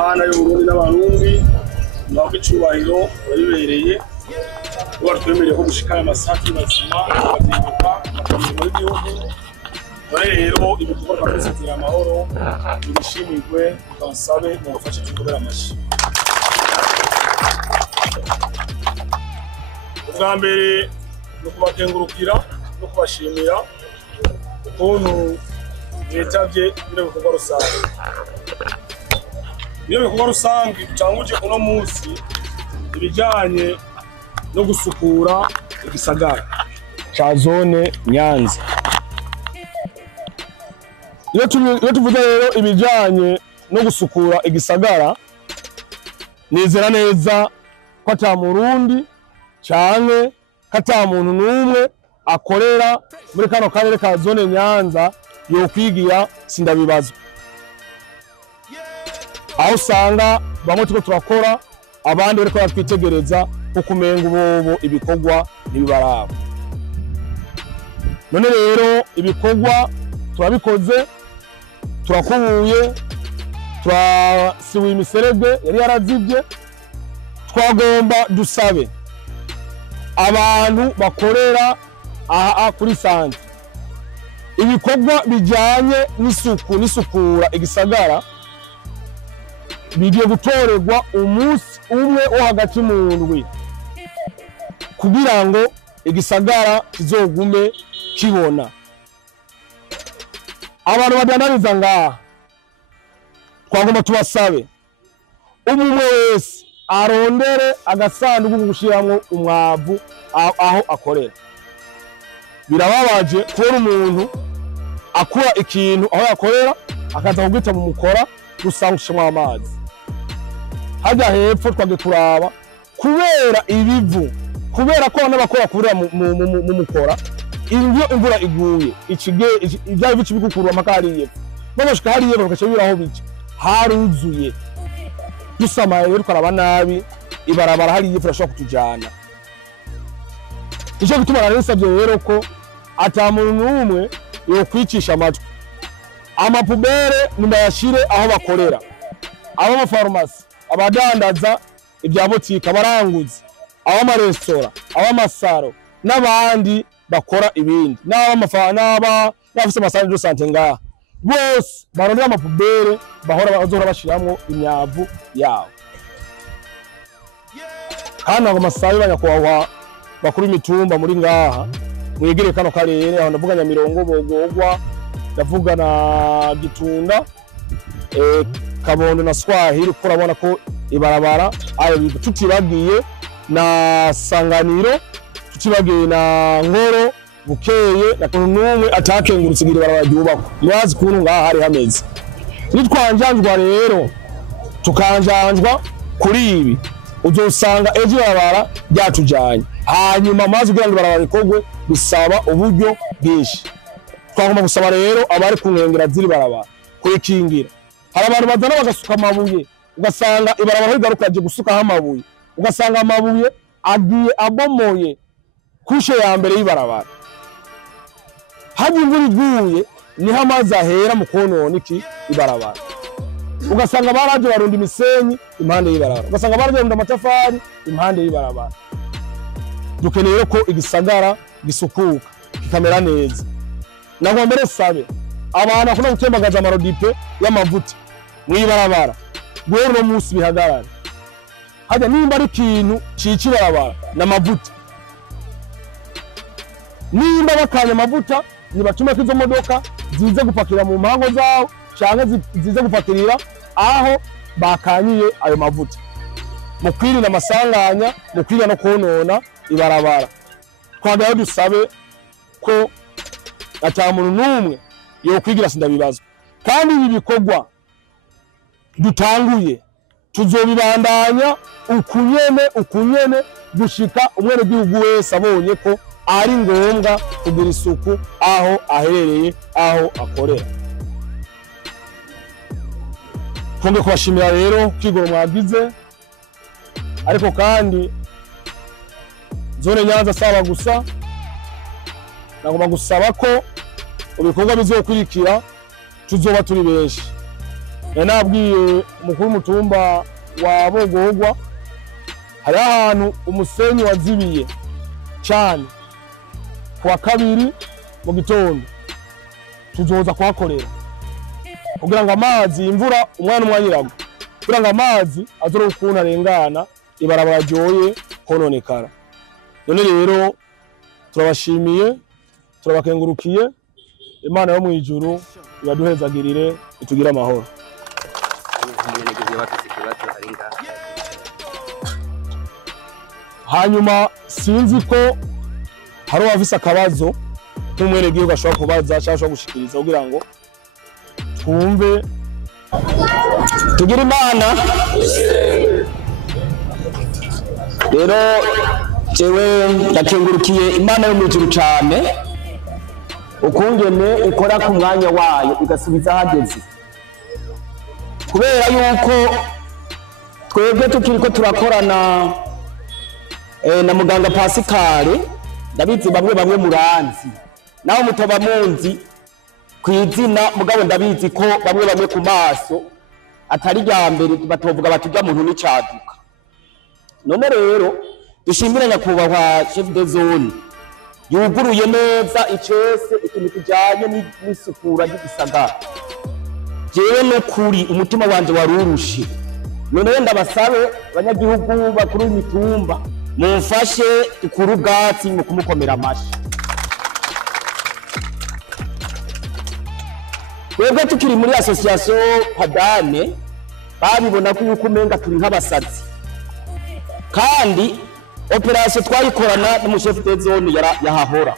Mana y'Uburundi n'abarundi ntabwo icubahiro babibereye uba twemereye ko gushikana amasaki bazima bakabyibuka bakabyibuka igihugu rero ibikorwa by'isitira amahoro bishimigwe ukansabe mu gufasha cy'ukubera amashi ubwa mbere no kubakengurukira no kubashimira ukuntu yetavye bino bikorwa rusange bino bikorwa rusange cyanguje uno munsi ibijanye no gusukura igisagara ca zone Nyanza. Iyo tuvuze rero ibijanye no gusukura igisagara nizera neza ko ata murundi canke kata muntu numwe akorera muri kano karere ka zone Nyanza yo kwigira sindabibazwa. Aho usanga bamwe tuko turakora abandi bariko batwitegereza ukumenga ubobo ibikorwa ntibibaraba. None rero ibikorwa turabikoze turakubuye turasiwe imiserege yari yarazivye twagomba dusabe abantu bakorera aha kuri sante ibikorwa bijanye n'isukura igisagara bigiye gutorerwa umunsi umwe wo hagati mu ndwi kugira ngo igisagara kizogume kibona. Abantu badandariza ngaha twagomba tubasabe umwe wese arondere agasanduku gushiramwo umwavu aho akorera. Birababaje kubona umuntu akura ikintu aho yakorera akaza kugita mu mukora rusangushimwa amazi. Hajya hepfo twage kuraba kubera ibivu kubera ko n'abakora kurira mu mukora iyo imvura iguye ibya bici bikukurwa makariye babashika hariye bakacabira aho bici haruzuye dusamaye rero twaraba nabi ibarabara hariye frashaka kutujana. Icyo gituma narisabye rero ko ata muntu numwe yo kwicisha amatwi amapubere nibayashire aho bakorera abo ma pharmacy abadandaza ibya botike abaranguzi abo ma restaurant abo masaro n'abandi bakora ibindi n'abafise amasare de santé ngaha bose barondera amapubere bahora bazohora bashiramwo imyavu yabo. Hano ngo masayi banyakwawa bakuru imitumba muri ngaha mwegere kano karere aho ndavuga Nyamirongo Bogogwa ndavuga na Gitunda Kabondo na Swahili kurabona ko ibarabara ayo tutibagiye na Sanganiro tutibagiye na Ngoro Bukeye na kunumwe atakengurutse gira barabara ryubako mwazi kuntu ngaha hari hameze nitwanjanjwa rero tukanjanjwa kuri ibi uzosanga ejo barabara byatujanye hanyuma mazi kugira ngo barabara ikogwe bisaba uburyo bwinshi. Twagomba gusaba rero abari kunkengera ziri barabara kwikingira. Hari abantu bazana bagasuka amabuye ugasanga ibarabara higarukaje gusuka amabuye ugasanga amabuye agiye abomoye kushe ya mbere y'ibarabara. Haje imvura iguye niho amazi ahera mu konona iki ibarabara ugasanga baraje barunda imisenyi impande y'ibarabara ugasanga baraje barunda amatafari impande y'ibarabara. Dukeneye ko igisagara gisukuka kikamera neza. Nagombere sabe abantu akuna gutembagaza amarodipe y'amavuta mwibarabara gwero munsi bihagarara haja nimba ari kintu cicibarabara n'amavuta nimba bakanya amavuta nibatuma kizo modoka zize gupakira mu mpango zawo canke zize gupakirira aho bakanyiye ayo mavuta mu kwirinda amasanganya mu kwirinda no konona ibarabara. Twagayo dusabe ko ata muntu numwe yo kwigira sindabibazwa kandi ibi bikorwa dutanguye tuzobibandanya ukunyene gushika umwene gihugu wese abonye ko ari ngombwa kugira isuku aho aherereye aho akorera. Twonge kubashimira rero kwigoro mwagize ariko kandi zone Nyanza saba gusa nagomba gusaba ko ibikorwa bizokurikira tuzoba turi benshi nabwiye umukuru w'umutumba wa Bogogwa hari ahantu umusenyi wazibiye cyane kwa kabiri mu gitondo tuzoza kuhakorera kugira ngo amazi imvura umwana umwanyirago kugira ngo amazi azore ukuntu arengana ibarabara ryoye kononekara. None rero turabashimiye turabakengurukiye Imana yo mu ijuru ibaduhezagirire itugire amahoro. Hanyuma sinzi ko hari uwafise akabazo nk'umwene gihugu ashobora kubaza cyangwa gushikiriza kugira ngo twumve. Tugira Imana rero jewe ndakengurukiye Imana yo mu ijuru cyane ukungene ikora ku mwanya wayo igasubiza hageze, kubera yuko twebwe tukiriko turakorana na muganga Pascal ndabizi bamwe muranzi naho mutoba munzi kwizina mugabo ndabizi ko bamwe ku maso atari rya mbere batovuga batujya muntu n'icaduka. None rero dushimira nyakubahwa chef de zone yuguruye neza icese ikintu kijanye n'isukura ry'igisagara. Jewe no kuri umutima wanje warurushe. None ndabasabe abanyagihugu bakuru imitumba mumfashe tukuru bwatsi mu kumukomera amashi. Twebwe tukiri muri association Padane babibona ko yuko umenga turi nk'abasazi, kandi operation twayikorana n'umuchef de zone yahahora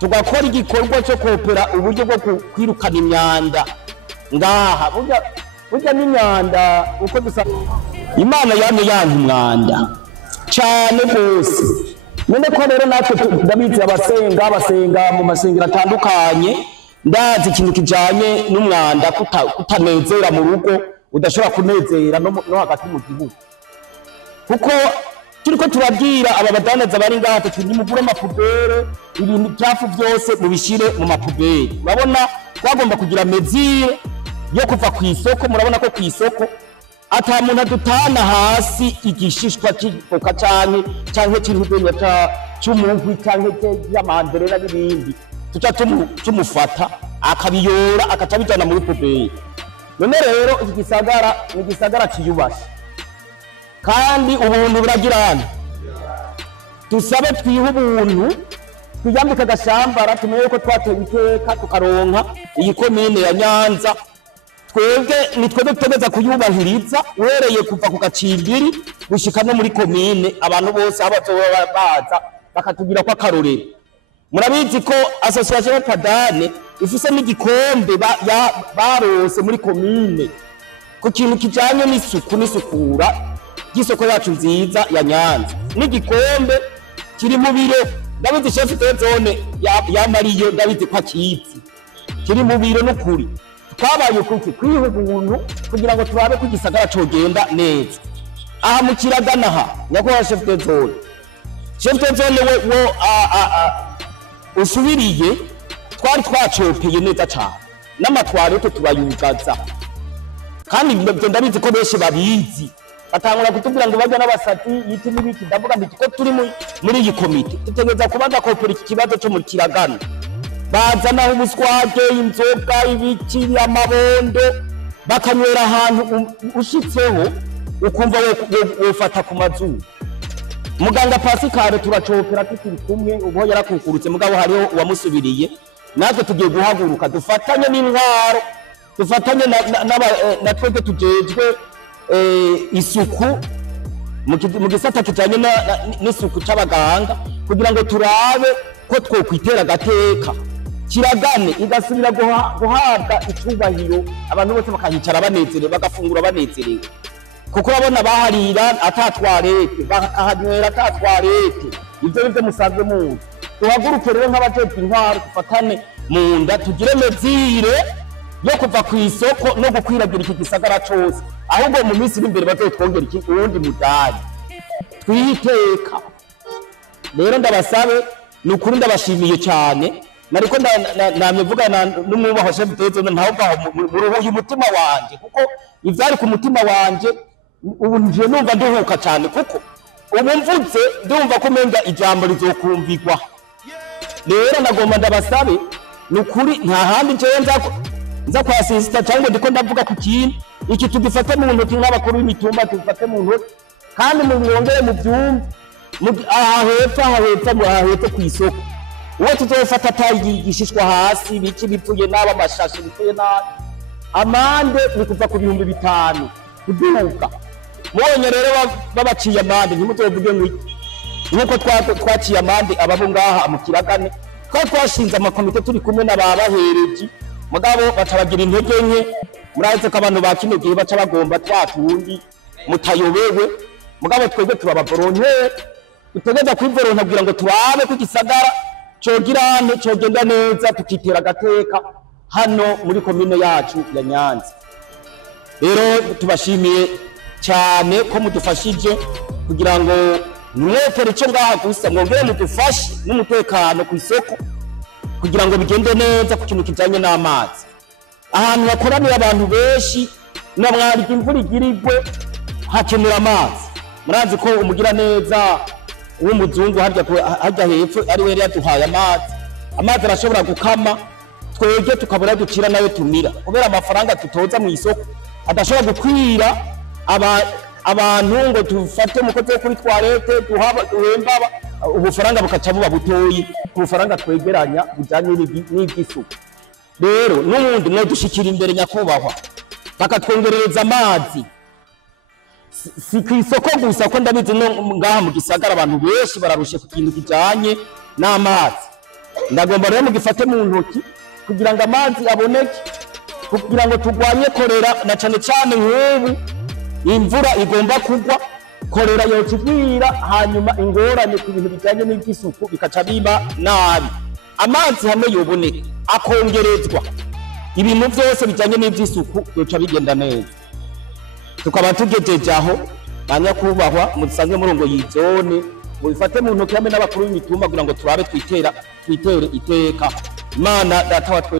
tugakora igikorwa cyo kopera uburyo bwo kwirukana imyanda ngaha. Burya n'imyanda uko dusa Imana yamye yanka umwanda cyane rwose. None ko rero natwe ndabizi abasenga mu masengero atandukanye ndazi ikintu kijanye n'umwanda kutanezera mu rugo udashobora kunezera no hagati mu gihugu, kuko turiko turabwira aba badandaza bari ngaha tukimugura amapubere ibintu byafu byose mubishire mu mapubere. Urabona twagomba kugira mezire yo kuva ku isoko. Murabona ko ku isoko ata muntu adutana hasi igishishwa cy'ivoka canke cy'intubenye cy'umuhwi canke y'amanderena n'ibindi tuca tumufata akabiyora akatabijana muri pubere. None rero iki gisagara ni gisagara ciyubashe kandi ubuntu buragirana. Tusabe twiha ubuntu twiyambika agashambara tumenye ko twateye iteka tukaronka iyi komine ya Nyanza. Twebwe nitwe dutegeza kuyubahiriza uhereye kuva ku gacimbiri gushika no muri komine. Abantu bose abazoba baza bakatugira ko akarorero. Murabizi ko association Padane ifise n'igikombe barose muri komine ku kintu kijanye n'isukura y'isoko yacu nziza ya Nyanza. N'igikombe kiri mu biro ndabizi chef de zone yamariyo ndabizi ko akizi kiri mu biro n'ukuri. Twabaye kuki kwiha ubuntu kugira ngo turabe ko igisagara cogenda neza. Aha mu kiragana ha nyakubahwa chef de zone wo usubiriye twari twacopeye neza cyane n'amatwarete tubayugaza, kandi ndabizi ko benshi babizi batangura kutubwira ngo bajya n'abasati yiti n'ibiki. Ndavuga ndi ko turi muri iyi komite tutegeza kubaza kopera iki kibazo cyo muri kiragana. Bazana ubuswage inzoga ibiki amabondo bakanywera ahantu ushitseho ukumva wofata ku mazuru. Muganga Pascal turacopera tukiri kumwe ubwo yarakukurutse mugabo hariho uwamusubiriye. Natwe tugiye guhaguruka dufatanye n'intwaro dufatanye na twebwe tujejwe isuku mu gisata kijanye n'isuku c'abaganga kugira ngo turabe ko twokwitera agateka kiragane igasubira guhabwa icubahiro abantu bose bakahicara banezerewe bagafungura banezerewe. Kuko urabona baharira atatwarete bakahanywera atatwarete. Ibyo bivyo musanzwe muzi. Tuhaguruke rero nk'abajejwe intwaro dufatane mu nda tugire mezire yo kuva ku isoko no gukwiragira iki gisagara cose. Ahubwo mu minsi imbere bazotwongera iki urundi mudari twihiteka. Rero ndabasabe nukuri ndabashimiye cyane nariko namevugana n'umwubaho chef Tezo ntawuva mu ruhuye umutima wanje kuko ivyari ku mutima wanje ubu nje numva nduhuka cyane kuko ubu mvuze ndumva ko menga ijambo rizokumvigwa rero nagomba ndabasabe nukuri nta handi nje nza kwa assistant cyangwa ndiko ndavuga ku kintu iki tugifate mu ntoki nk'abakuru b'imitumba tugifate mu ntoki kandi mu mwongere mu byumba ahahepfa ku isoko uwo tuzofata atayigishishwa hasi biki bipfuye n'aba amashashi bipfuye n'aba amande ni kuva ku 500 kuduka mwonye rero babaciye amande ntimuzovuge nk'uko twaciye amande ababo ngaha mu Kiragane twashinze amakomite turi kumwe n'ababahereji mugabo batabagira intege nke muraze ko abantu bakino gihe baca bagomba twatundi mutayobewe mugabo twebwe tuba volontaire tutegeza kwivoronka kugira ngo turabe ko gisagara cogirane cogenda neza tukitera gateka hano muri komine yacu ya Nyanza. Rero tubashimiye cyane ko mudufashije kugira ngo mwekere cyo ngaha gusa mwongere mudufashe n'umutekano ku isoko kugira ngo bigende neza ku kintu kijanye n'amazi ahantu hakoraniye abantu benshi namwari imvura igirigwe hakenera amazi murazi ko umugira neza w'umuzungu harya hepfo ari we yaduhaye amazi arashobora gukama twege tukabura ducira nayo tumira kubera amafaranga tutoza mu isoko adashobora gukwira abantu ngo tufate mukoze kuri toilette duhemba ubufaranga bukaca buba butoyi ubufaranga twegeranya bujanye n'iby'isuku rero n'umuntu mwe dushikira imbere nyakubahwa bakatwongerereza amazi si ku isoko gusa ko ndabizi no ngaha mu gisagara abantu benshi bararushe ku kintu kijanye n'amazi ndagomba rero mugifate mu ntoki kugira ngo amazi aboneke kugira ngo tugwanye korera na cyane cyane nk'ubu imvura igomba kugwa korera yo kigwira hanyuma ingorane ku bintu bijanye n'iby'isuku bikaca biba nabi amazi hamwe yoboneka akongerezwa ibintu byose bijanye n'iby'isuku byoca bigenda neza tukaba tugejeje aho banyakubahwa musanzwe murongo yizone mubifate mu ntoki hamwe n'abakuru b'imitumba kugira ngo turabe twitere iteka Imana data wa